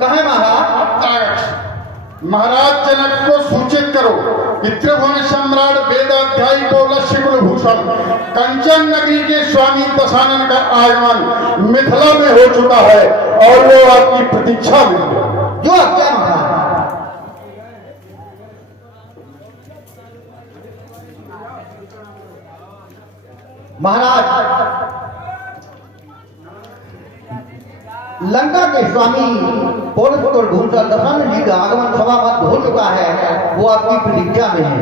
कहे महाराज? महाराज जनक को सूचित करो कि त्रिभुवन सम्राट वेदाध्यायी पौलस्य कुलभूषण कंचन नगरी के स्वामी दशानन का आगमन मिथिला में हो चुका है और वो आपकी प्रतीक्षा में है। जो आज्ञा महाराज। महाराज लंका के स्वामी पौलस्य कुलभूषण दशानन जी का आगमन समाप्त हो चुका है, वो आपकी प्रतीक्षा में है।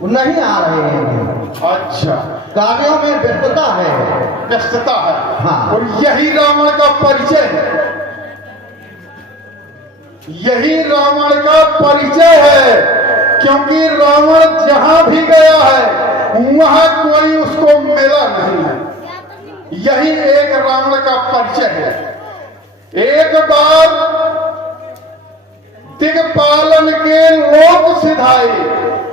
वो नहीं आ रहे हैं। अच्छा, कार्यों में व्यस्तता है। व्यस्तता है। हाँ। और यही रावण का परिचय है, यही रावण का परिचय है, क्योंकि रावण जहां भी गया है वहां कोई उसको मिला नहीं है। यही एक रावण का परिचय है। एक बार दिग्पालन के लोक सिधाए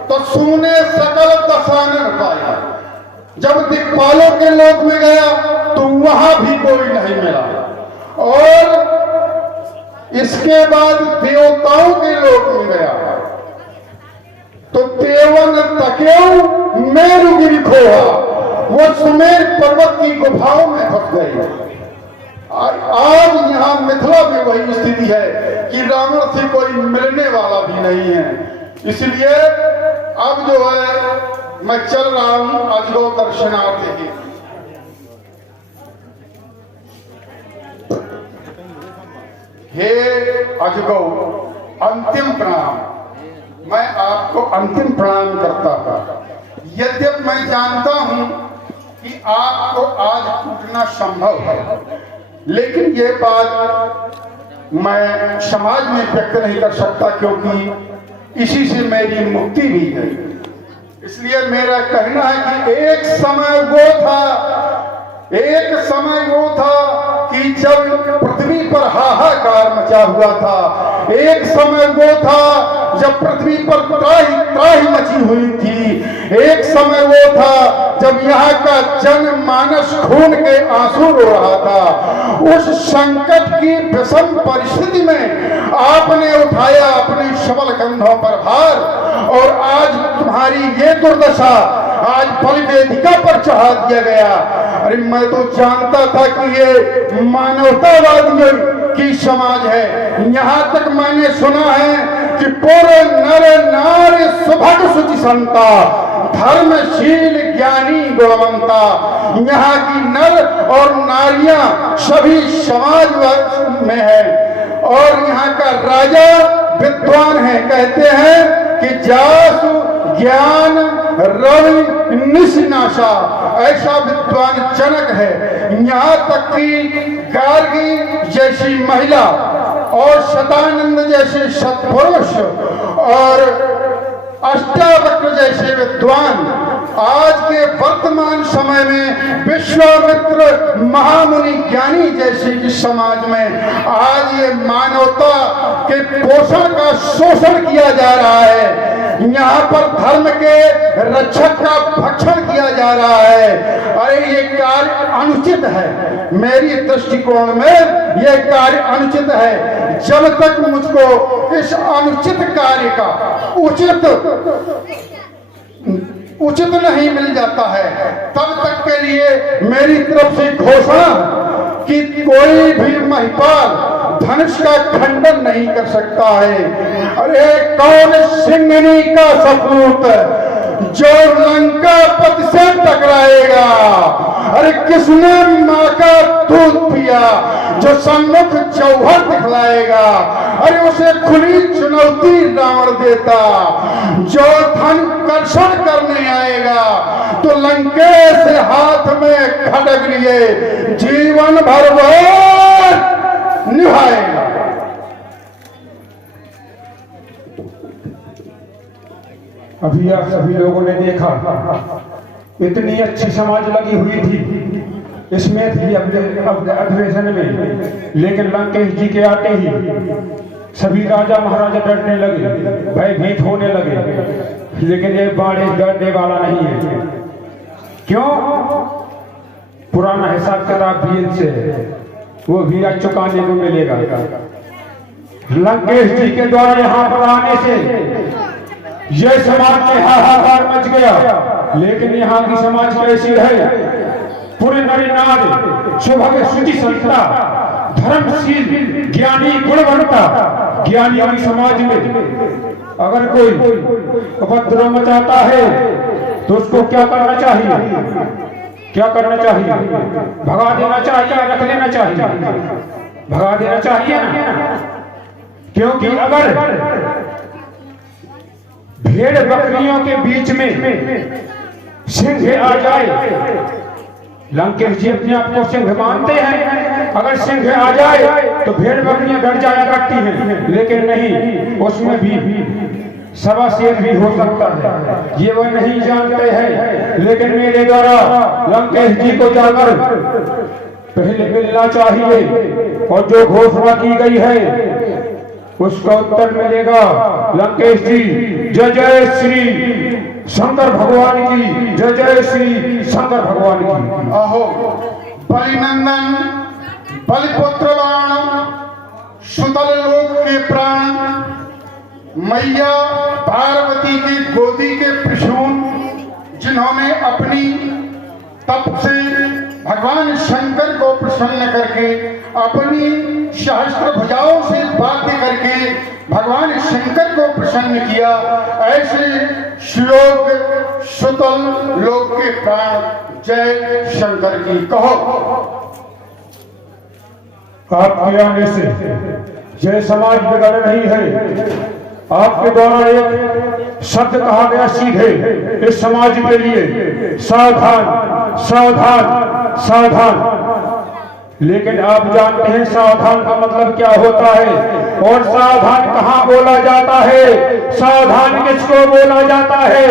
तो सुने सकल दशानन पाया। जब दिक्पालों के लोक में गया तो वहां भी कोई नहीं मिला, और इसके बाद देवताओं के लोक में गया तो देवन तकेऊ मेरुगिरि खोहा, वो सुमेर पर्वत की गुफाओं में फंस गए। आज यहां मिथिला में वही स्थिति है कि रावण से कोई मिलने वाला भी नहीं है। इसलिए अब जो है मैं चल रहा हूं अजगो दर्शनार्थ के। हे अजगो, अंतिम प्रणाम। मैं आपको अंतिम प्रणाम करता था। यद्यपि मैं जानता हूं कि आपको आज टूटना संभव है, लेकिन ये बात मैं समाज में व्यक्त नहीं कर सकता, क्योंकि इसी से मेरी मुक्ति भी है। इसलिए मेरा कहना है कि एक समय वो था कि जब पृथ्वी पर हाहाकार मचा हुआ था। एक समय वो था जब पृथ्वी पर त्राही मची हुई थी। एक समय वो था जब यहाँ का जनमानस खून के आंसू रो रहा था। उस संकट की विषम परिस्थिति में आपने उठाया अपने सबल कंधों पर भार, और आज तुम्हारी ये दुर्दशा आज बलिवेदिका पर चढ़ा दिया गया। अरे मैं तो जानता था कि ये मानवतावादियों की समाज है। यहाँ तक मैंने सुना है कि पूरे नर नारी सुभग सुचि संता, धर्मशील ज्ञानी गुणवंता। यहाँ की नर और नारियां सभी समाज में है, और यहाँ का राजा विद्वान है। कहते हैं कि जासु ज्ञान रवि निशिनाशा, ऐसा विद्वान जनक है। यहाँ तक कि गार्गी जैसी महिला और शतानंद जैसे सत्पुरुष और अष्टावक्र जैसे विद्वान आज के वर्तमान समय में विश्वामित्र महामुनि ज्ञानी जैसे इस समाज में आज ये मानवता के पोषण का शोषण किया जा रहा है। यहाँ पर धर्म के रक्षक का भक्षण किया जा रहा है। अरे ये कार्य अनुचित है। मेरी दृष्टिकोण में यह कार्य अनुचित है। जब तक मुझको इस अनुचित कार्य का उचित नहीं मिल जाता है, तब तक के लिए मेरी तरफ से घोषणा कि कोई भी महिपाल धनुष का खंडन नहीं कर सकता है। अरे कौन सिंहनी का सपूत जो लंका पति से टकराएगा? अरे किसने माँ का दूध पिया जो सम्मुख चौहर दिखलाएगा? अरे उसे खुली चुनौती रावण देता। जो धन कर्षण करने आएगा तो लंके से हाथ में खड़ग लिए जीवन भर वो निभाएगा। अभी आप सभी लोगों ने देखा, इतनी अच्छी समाज लगी हुई थी इसमें थी अधिवेशन में, लेकिन लंकेश जी के आते ही सभी राजा महाराजा डरने लगे, भयभीत होने लगे। लेकिन ये बाढ़ डरने वाला नहीं है। क्यों? पुराना हिसाब किताब भी इनसे वो भी आज चुकाने को मिलेगा। लंकेश जी के द्वारा यहाँ पर आने से यह समाज में हाहाकार मच गया। लेकिन यहाँ की समाज कैसी है? पूरे नरी नारी सुभग शुचि संता धर्मशील ज्ञानी गुणवंता ज्ञानी वाली समाज में अगर कोई उपद्रव मचाता है तो उसको क्या करना चाहिए? क्या करना चाहिए? भगा देना चाहिए, रख लेना चाहिए? भगा देना चाहिए ना। क्योंकि अगर भेड़ बकरियों के बीच में सिंह आ जाए, लंकेश जी अपने आप को सिंह मानते हैं, अगर सिंह आ जाए तो भेड़ बकरियां डर जाया करती हैं। लेकिन नहीं, उसमें भी सवा शेर भी हो सकता है, ये वो नहीं जानते हैं। लेकिन मेरे द्वारा लंकेश जी को जाकर पहले मिलना चाहिए और जो घोषणा की गई है उसका उत्तर मिलेगा। लंकेश जी जय जय श्री शंकर भगवान की, जय जय श्री शंकर भगवान की। अहो बलिनंदन बलिपुत्र बाण सुतल लोक के प्राण मैया पार्वती की गोदी के प्रसून, जिन्होंने अपनी तप से भगवान शंकर को प्रसन्न करके अपनी सहस्त्र भुजाओं से वाद्य करके भगवान शंकर को प्रसन्न किया, ऐसे श्लोक सुतल लोक के प्राण जय शंकर की कहो। आपके आने से जय समाज बिगड़ रही है। आपके द्वारा एक शब्द कहा गया सीधे इस समाज के लिए, सावधान सावधान सावधान। लेकिन आप जानते हैं सावधान का मतलब क्या होता है और सावधान कहाँ बोला जाता है? सावधान किसको बोला जाता है?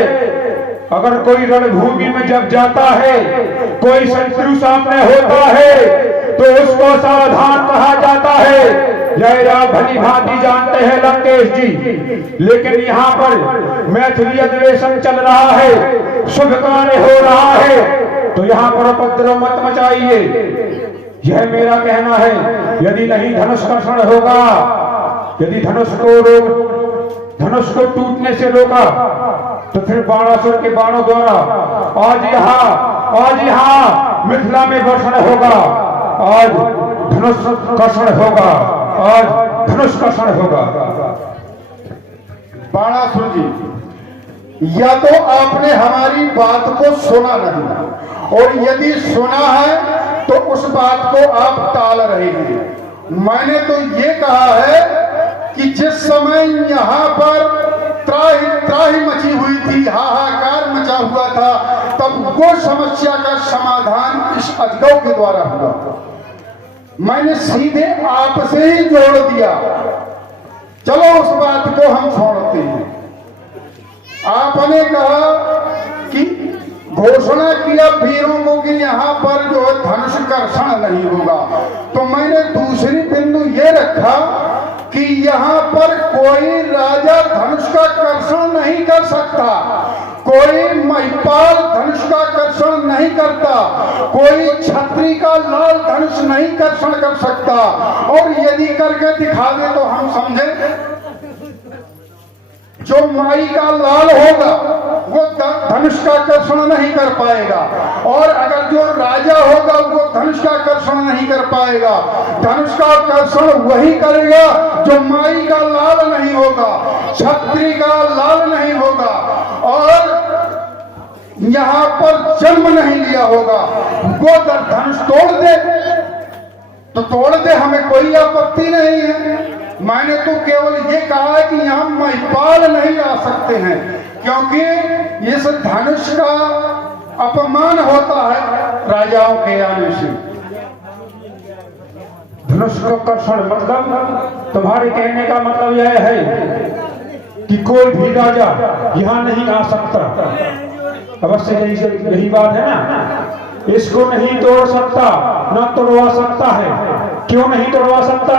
अगर कोई रणभूमि में जब जाता है, कोई शत्रु सामने होता है तो उसको सावधान कहा जाता है। यह आप भली भांति जानते हैं लंकेश जी। लेकिन यहाँ पर मैथिली अधिवेशन चल रहा है, शुभ कार्य हो रहा है, तो यहाँ पर उपद्रव मत मचाइए, यह मेरा कहना है। यदि नहीं धनुष कर्षण होगा, यदि धनुष को टूटने से रोका तो फिर बाणासुर के बाणों द्वारा आज यहाँ मिथिला में वर्षण होगा, आज धनुष कर्षण होगा, आज धनुष कर्षण होगा। बाणासुर जी, या तो आपने हमारी बात को सुना नहीं, और यदि सुना है तो उस बात को आप टाल रहे हैं। मैंने तो ये कहा है कि जिस समय यहाँ पर त्राही त्राही मची हुई थी, हाहाकार मचा हुआ था, तब वो समस्या का समाधान इस अजगव के द्वारा हुआ। मैंने सीधे आपसे ही जोड़ दिया। चलो उस बात को हम छोड़ते हैं। आपने कहा कि घोषणा किया वीरों को कि यहाँ पर जो धनुष कर्षण नहीं होगा, तो मैंने दूसरी बिंदु ये रखा कि यहाँ पर कोई राजा धनुष का कर्षण नहीं कर सकता, कोई महिपाल धनुष का कर्षण नहीं करता, कोई छत्री का लाल धनुष नहीं कर्षण कर सकता, और यदि करके दिखा दे तो हम समझे जो माई का लाल होगा वो धनुष का कर्षण नहीं कर पाएगा, और अगर जो राजा होगा वो धनुष का कर्षण नहीं कर पाएगा। धनुष का कर्षण वही करेगा जो माई का लाल नहीं होगा, छत्री का लाल नहीं होगा, और यहाँ पर जन्म नहीं लिया होगा। वो धनुष तोड़ दे तो तोड़ दे, हमें कोई आपत्ति नहीं है। मैंने तो केवल ये कहा है कि यहाँ महिपाल नहीं आ सकते हैं, क्योंकि इस धनुष का अपमान होता है राजाओं के आने से। धनुष का कर्षण मतलब, तुम्हारे कहने का मतलब यह है कि कोई भी राजा यहाँ नहीं आ सकता। अवश्य यही बात है ना। इसको नहीं तोड़ सकता, न तोड़वा सकता है। क्यों नहीं तोड़वा सकता?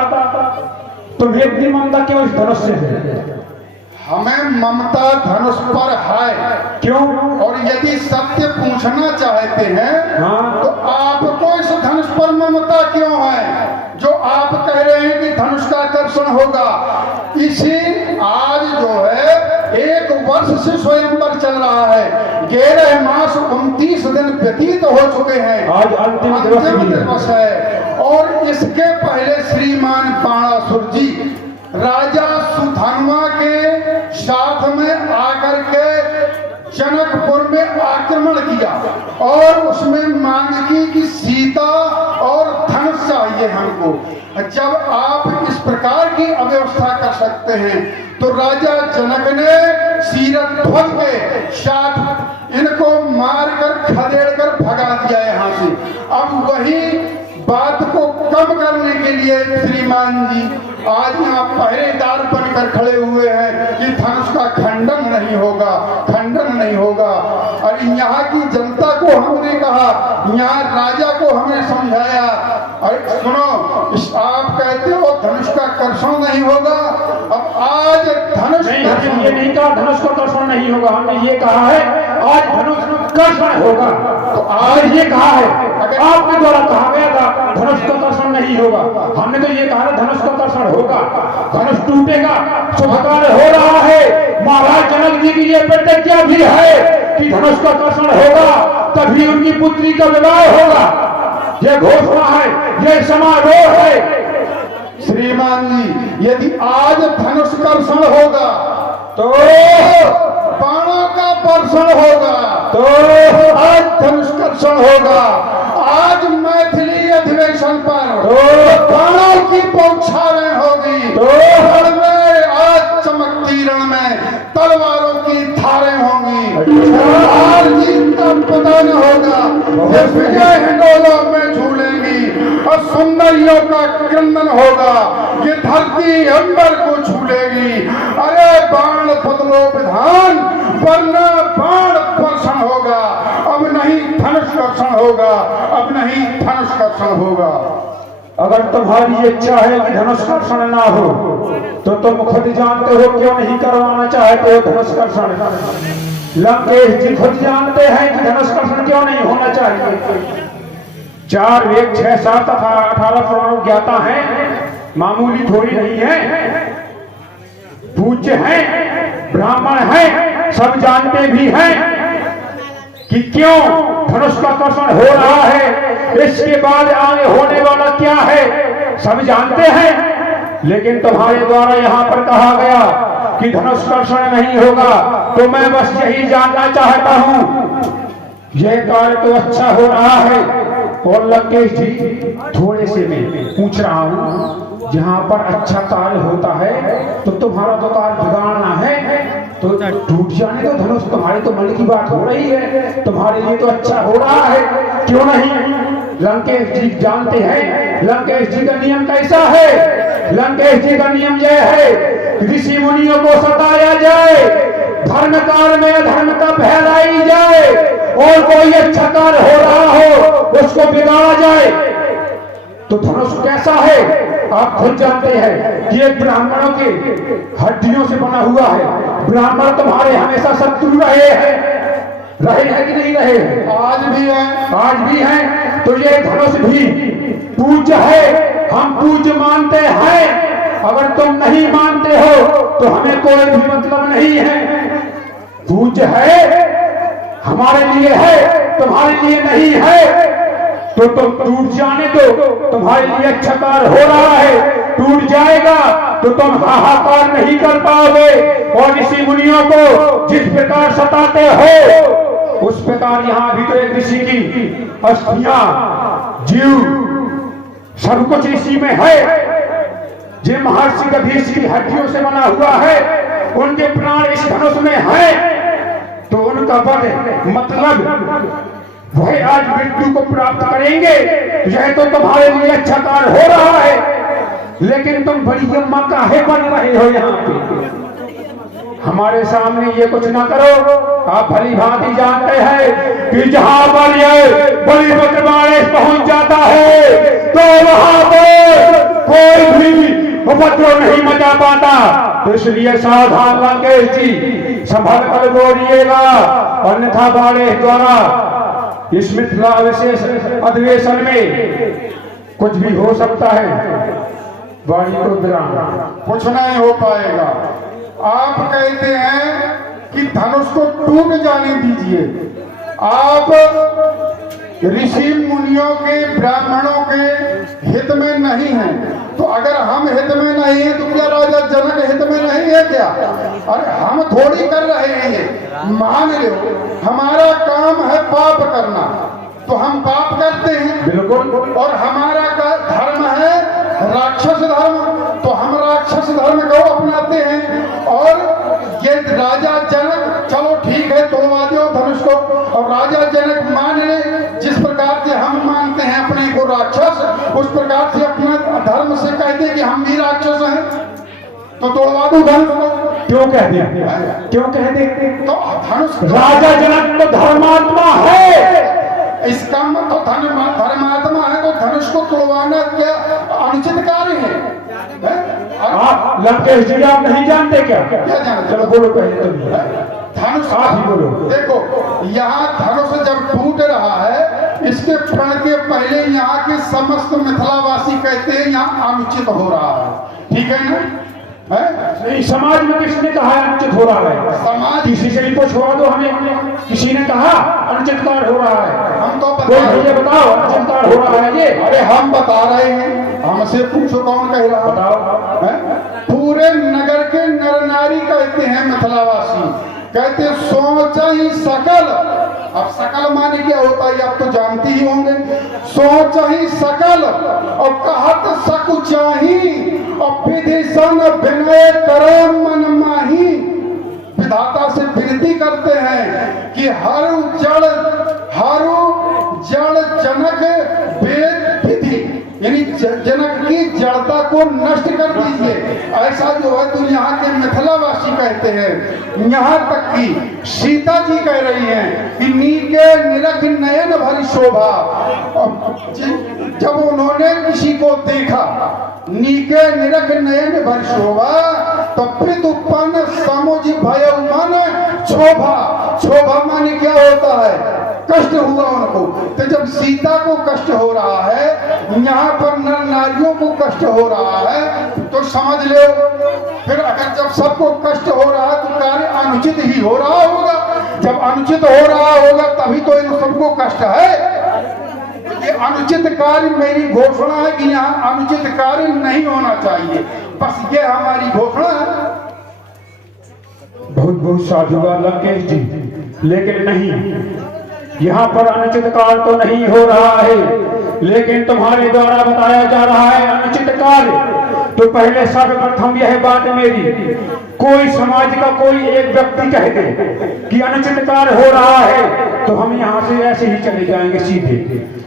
तुम्हें इतनी ममता क्यों इस धनुष से है? हमें ममता धनुष पर है। क्यों? और यदि सत्य पूछना चाहते हैं हाँ। तो आपको इस धनुष पर ममता क्यों है जो आप कह रहे हैं कि धनुष का आकर्षण होगा? इसी आज जो है 1 वर्ष से स्वयंवर चल रहा है, 11 मास 29 दिन व्यतीत हो चुके हैं, आज अंतिम दिवस है। और इसके पहले श्रीमान बाणासुर जी राजा सुधन्वा के साथ में आकर के जनकपुर में आक्रमण किया और उसमें मांग की कि सीता और धनुष चाहिए हमको। जब आप इस प्रकार की अव्यवस्था कर सकते हैं तो राजा जनक ने सीरत ध्वज के साथ इनको मारकर खदेड़कर भगा दिया यहाँ से। अब वही बात को कम करने के लिए श्रीमान जी आज यहाँ पहरेदार बनकर खड़े हुए हैं कि धनुष का खंडन नहीं होगा, खंडन नहीं होगा। और यहाँ की जनता को हमने कहा, यहाँ राजा को हमने समझाया, अरे सुनो, आप कहते हो धनुष का कर्षण नहीं होगा, अब आज धनुष नहीं, ये नहीं कहा धनुष का कर्षण नहीं होगा, हमने ये कहा है आज धनुष कर्षण होगा। तो आज ये कहा है, आपके द्वारा कहा गया था धनुष का कर्षण नहीं होगा, हमने तो ये कहा था धनुष का कर्षण होगा, धनुष टूटेगा, शुभ कार्य हो रहा है। महाराज जनक जी की ये प्रतिज्ञा भी है कि धनुष का कर्षण होगा तभी उनकी पुत्री का विवाह होगा। यह घोषणा है, यह समारोह है। श्रीमान जी यदि आज धनुष कर्षण होगा तो बाणों का वर्षण होगा, तो आज धनुष कर्षण होगा। आज मैथिली अधिवेशन पर बाणों की बौछारें होगी, तो रण में आज चमकती रण में तलवारों की धारें होंगी। हार जीत का पता न होगा, ये विजय हिंडोलों में झूलेंगी और सुंदरियों का क्रंदन होगा, ये धरती अंबर को झूलेगी। अरे बाण बदलो विधान वरना बाण वर्षण होगा, अब नहीं धनुष कर्षण होगा, अब नहीं धनुष कर्षण होगा। अगर तुम्हारी इच्छा है कि धनुष कर्षण ना हो तो तुम खुद जानते हो क्यों नहीं करवाना चाहते हो धनुष कर्षण। लंकेश जी खुद जानते हैं कि धनुष कर्षण क्यों नहीं होना चाहिए। 4 वेद 6 7 18 पुराण ज्ञाता है, मामूली थोड़ी नहीं है, पूज्य है, ब्राह्मण है, सब जानते भी हैं कि क्यों धनुष का कर्षण हो रहा है, इसके बाद आगे होने वाला क्या है, सब जानते हैं। लेकिन तुम्हारे द्वारा यहाँ पर कहा गया कि धनुष कर्षण नहीं होगा, तो मैं बस यही जानना चाहता हूँ यह कार्य तो अच्छा हो रहा है। और लंकेश जी थोड़े से मैं पूछ रहा हूँ, जहाँ पर अच्छा कार्य होता है तो तुम्हारा तो कार्य बिगाड़ना है, तो टूट जाने तो धनुष, तुम्हारी तो मन की बात हो रही है, तुम्हारे लिए तो अच्छा हो रहा है, क्यों नहीं। लंकेश जी जानते हैं लंकेश जी का नियम कैसा है। लंकेश जी का नियम यह है ऋषि मुनियों को सताया जाए, धर्म कार्य में अधर्मता फैलाई जाए, और कोई अच्छा कार्य हो रहा हो उसको बिगाड़ा जाए। तो धनुष कैसा है आप खुद जानते हैं कि एक ब्राह्मणों के हड्डियों से बना हुआ है। ब्राह्मण तुम्हारे हमेशा शत्रु रहे हैं कि नहीं रहे हैं? आज भी है, आज भी हैं। तो ये धनुष भी पूज्य है, हम पूज्य मानते हैं। अगर तुम नहीं मानते हो तो हमें कोई भी मतलब नहीं है। पूज्य है, हमारे लिए है, तुम्हारे लिए नहीं है, तो तुम टूट जाने दो। तुम्हारे लिए अच्छा कार्य हो रहा है, टूट जाएगा तो तुम हाहाकार नहीं कर पाओगे। और ऋषि मुनियों को जिस प्रकार सताते हो उस प्रकार यहाँ भी तो एक ऋषि की अस्थियां, जीव, सब कुछ इसी में है। जो महर्षि कभीष की हड्डियों से बना हुआ है, उनके प्राण इस धनुष में है, तो उनका वध मतलब वह आज मृत्यु को प्राप्त करेंगे। यह तो तुम्हारे लिए अच्छा कार्य हो रहा है, लेकिन तुम बड़ी अम्मा काहे बन रहे हो यहाँ पे? हमारे सामने ये कुछ ना करो। आप भली भांति जानते हैं कि जहां पर ये बलि बकरवाड़े पहुंच जाता है तो वहां पर कोई भी उपद्रव नहीं मचा पाता। तो इसलिए सावधान लंकेश जी, संभल कर बोलिएगा, अन्यथा बाड़े द्वारा इस मिथिला विशेष अधिवेशन में कुछ भी हो सकता है। वाणी को विराम। कुछ नहीं हो पाएगा। आप कहते हैं कि धनुष को टूट जाने दीजिए। आप ऋषि मुनियों के, ब्राह्मणों के हित में नहीं हैं। तो अगर हम हित में नहीं है तो क्या राजा जनक हित में नहीं है क्या? अरे हम थोड़ी कर रहे हैं ये। मान लो हमारा काम है पाप करना, तो हम पाप करते हैं। बिल्कुल। और हमारा का धर्म है राक्षस धर्म, तो हम राक्षस धर्म को अपनाते हैं। और ये राजा जनक, चलो ठीक है तोड़वा दो धनुष को, और राजा जनक मान ले जिस प्रकार से हम मानते हैं अपने को राक्षस, उस प्रकार से अपना धर्म से कहते कि हम भी राक्षस हैं, तो तोड़वा दो धनुष को। क्यों कहते? क्यों कहते? तो धनुष राजा जनक तो धर्मात्मा है। इसका मतलब धर्मात्मा है, तो धनुष को तोड़वाना क्या अनुचित कार्य है? आप लंकेश जी आप नहीं जानते क्या? क्या जानते? चलो बोलो पहले तुम। धनुष आप ही बोलो। देखो यहाँ धनुष जब टूट रहा है, इसके प्रण के पहले यहाँ के समस्त मिथिलावासी कहते हैं यहाँ अनुचित हो रहा है। ठीक है ना? नहीं, समाज में किसने कहा अनुचित हो रहा है? समाज किसी से भी पूछवा दो हमें, किसी ने कहा अनुचित कार्य हो रहा है? हम तो ये बताओ अनुचित कार्य हो रहा है ये? अरे हम बता रहे हैं, हमसे पूछो कौन कह रहा? बताओ। पूरे नगर के नर नारी कहते हैं मिथिलावासी, कहते सोच ही सकल। अब सकल माने क्या होता है आप तो जानते ही होंगे। सोच ही सकल और कहत सकुचाही और विधिशन विनय करे मन माही। विधाता से विनती करते हैं कि हर जड़ जनक वेद विधि, यानी जनक की जड़ता को नष्ट कर दीजिए। ऐसा जो है तो यहाँ के मिथिलावासी कहते हैं। यहाँ तक कि सीता जी कह रही हैं कि नीके निरख नयन भरी शोभा। जब उन्होंने किसी को देखा नीके निरख नयन भरी शोभा, तो प्रीत उत्पन्न समुझ भय मन क्षोभा। क्षोभा माने क्या होता है? कष्ट हुआ उनको। तो जब सीता को कष्ट हो रहा है, यहाँ पर नर नारियों को कष्ट हो रहा है, तो समझ लो फिर अगर जब सबको कष्ट हो रहा है तो कार्य अनुचित ही हो रहा होगा। जब अनुचित हो रहा होगा तभी तो इन सबको कष्ट है। ये अनुचित कार्य, मेरी घोषणा है कि यहाँ अनुचित कार्य नहीं होना चाहिए। बस ये हमारी घोषणा है। बहुत बहुत साधुवाद लंकेश जी, लेकिन नहीं, यहाँ पर अनुचित कार्य तो नहीं हो रहा है, लेकिन तुम्हारे द्वारा बताया जा रहा है अनुचित कार्य। तो पहले सर्वप्रथम यह बात मेरी, कोई समाज का कोई एक व्यक्ति कह दे कि अनुचित कार्य हो रहा है तो हम यहाँ से ऐसे ही चले जाएंगे सीधे,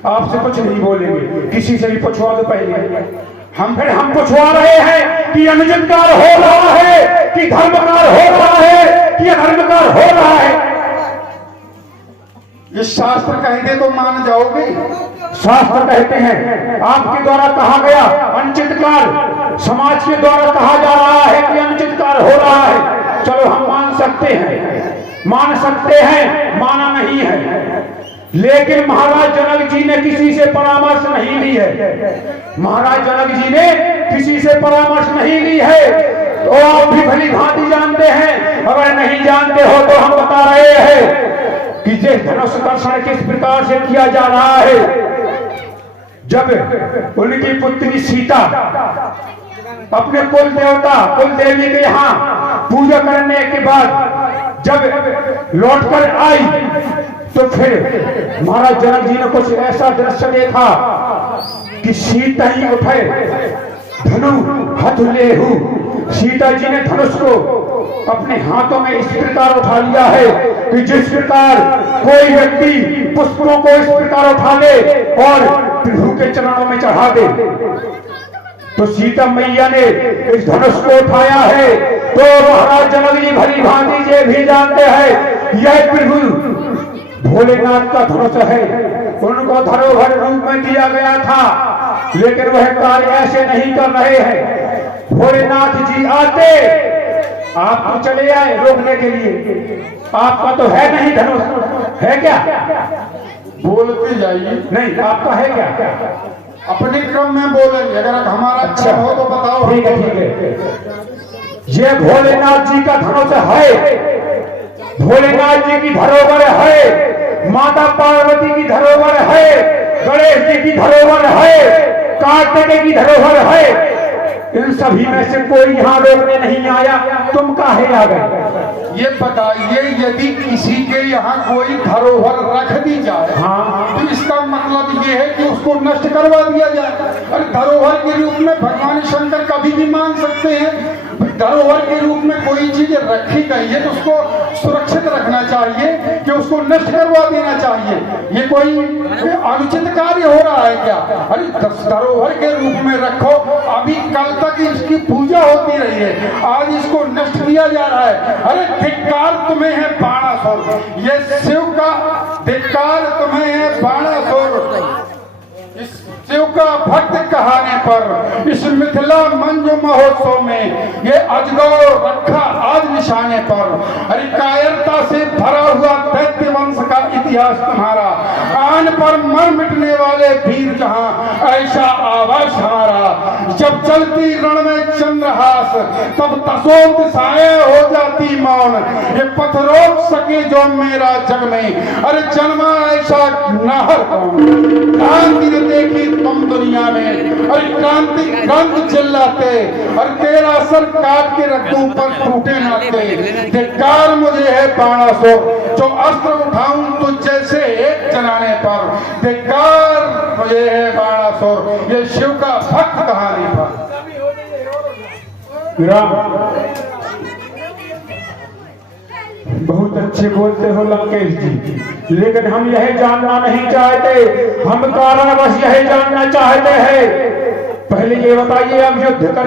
आपसे कुछ नहीं बोलेंगे। किसी से भी पूछवा दो पहले। हम पूछवा रहे हैं कि अनुचित कार्य हो रहा है कि धर्म कार्य हो रहा है कि अधर्म कार्य हो रहा है। ये शास्त्र कहते तो मान जाओगे। शास्त्र कहते हैं आपके द्वारा कहा गया अनुचित कार्य, समाज के द्वारा कहा जा रहा है कि अनुचित कार्य हो रहा है। चलो हम मान सकते हैं, माना नहीं है। लेकिन महाराज जनक जी ने किसी से परामर्श नहीं ली है। महाराज जनक जी ने किसी से परामर्श नहीं ली है। तो आप भी भली भांति जानते हैं, अगर नहीं जानते हो तो हम बता रहे हैं कि ये धनुष कर्षण किस प्रकार से किया जा रहा है। जब उनकी पुत्री सीता अपने कुल देवी के यहाँ पूजा करने के बाद जब लौटकर आई, तो फिर महाराज जनक जी ने कुछ ऐसा दृश्य देखा कि सीता ही उठे धनु हथ लेहु। सीता जी ने धनुष को अपने हाथों में इस प्रकार उठा लिया है कि जिस प्रकार कोई व्यक्ति पुष्पों को इस प्रकार उठा ले और प्रभु के चरणों में चढ़ा दे, तो सीता मैया ने इस धनुष को उठाया है। तो महाराज जनक जी भली भांति ये भी जानते हैं यह प्रभु भोलेनाथ का धनुष है। उनको धरोहर रूप में दिया गया था, लेकिन वह कार्य ऐसे नहीं कर रहे हैं। भोलेनाथ जी आते आप तो चले आए रोकने के लिए। आपका तो है नहीं धनुष, है क्या? बोलते जाइए। नहीं, आपका है क्या? अपने क्रम में बोलेंगे, अगर हमारा अच्छा हो तो बताओ। ठीक है, ठीक है। ये भोलेनाथ जी का धनुष है, भोलेनाथ जी की धरोहर है, माता पार्वती की धरोहर है, गणेश जी की धरोहर है, कार्तिकेय की धरोहर है। इन सभी में से कोई यहाँ रोकने नहीं आया, तुम काहे आ गए? ये बताइए, यदि किसी के यहाँ कोई धरोहर रख दी जाए, हाँ, तो इसका मतलब ये है कि उसको नष्ट करवा दिया जाए। और धरोहर के रूप में भगवान शंकर कभी भी मान सकते हैं। धरोहर के रूप में कोई चीज रखी गई है तो उसको सुरक्षित रखना चाहिए कि उसको नष्ट करवा देना चाहिए। ये कोई अनुचित कार्य हो रहा है क्या? अरे धरोहर के रूप में रखो, अभी कल तक इसकी पूजा होती रही है, आज इसको नष्ट किया जा रहा है। अरे धिक्कार तुम्हें है बाणासुर, ये शिव का धिक्कार तुम्हें है बाणासुर। इस शिव का भक्त कहने पर इस मिथिला मंजू महोत्सव में ये अजगौर रखा आज निशाने पर। अरे कायरता से भरा हुआ दैत्य वंश का इतिहास तुम्हारा, आन पर मर मिटने वाले वीर जहां ऐसा आवाज हमारा। जब चलती रण में चंद्रहास तब दसों दिशाएं हो जाती मौन, ये पथ रोक सके जो मेरा जग में। अरे जन्मा ऐसा नाहर कौन, क्रांति ने देखी तुम दुनिया में। अरे क्रांति चिल्लाते और तेरा सर काट के रख दूं पर टूटे नाते। धिक्कार मुझे है बाणासुर, जो अस्त्र उठाऊं तो जैसे एक जलाने पर। धिक्कार मुझे है बाणासुर, ये शिव का भक्त कहानी पर। बहुत अच्छे बोलते हो लंकेश जी, लेकिन हम यह जानना नहीं चाहते, हम कारणवश यह जानना चाहते हैं। पहले ये बताइए, अब युद्ध करें